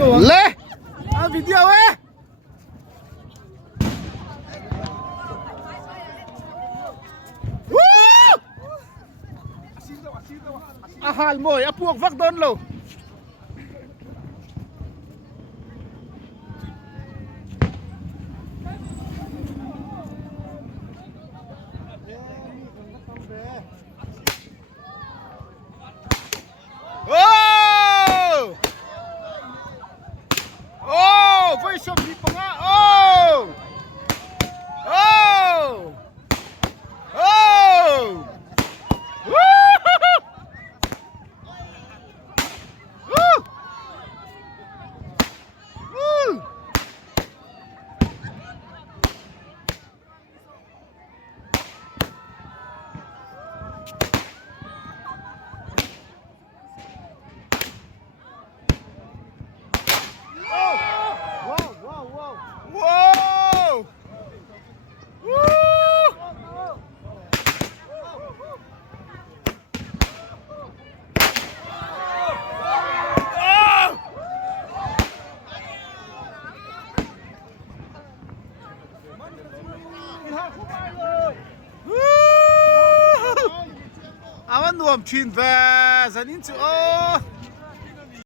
Le! Video eh! Woo! Ahal mo, apuak vak doon lo. Oh! Oh! Voice of di pa nga. Oh! Oh! Oh! Woo! Woo! Woo! Whoa! Woo! Awan nuam chin ve zanin chu oh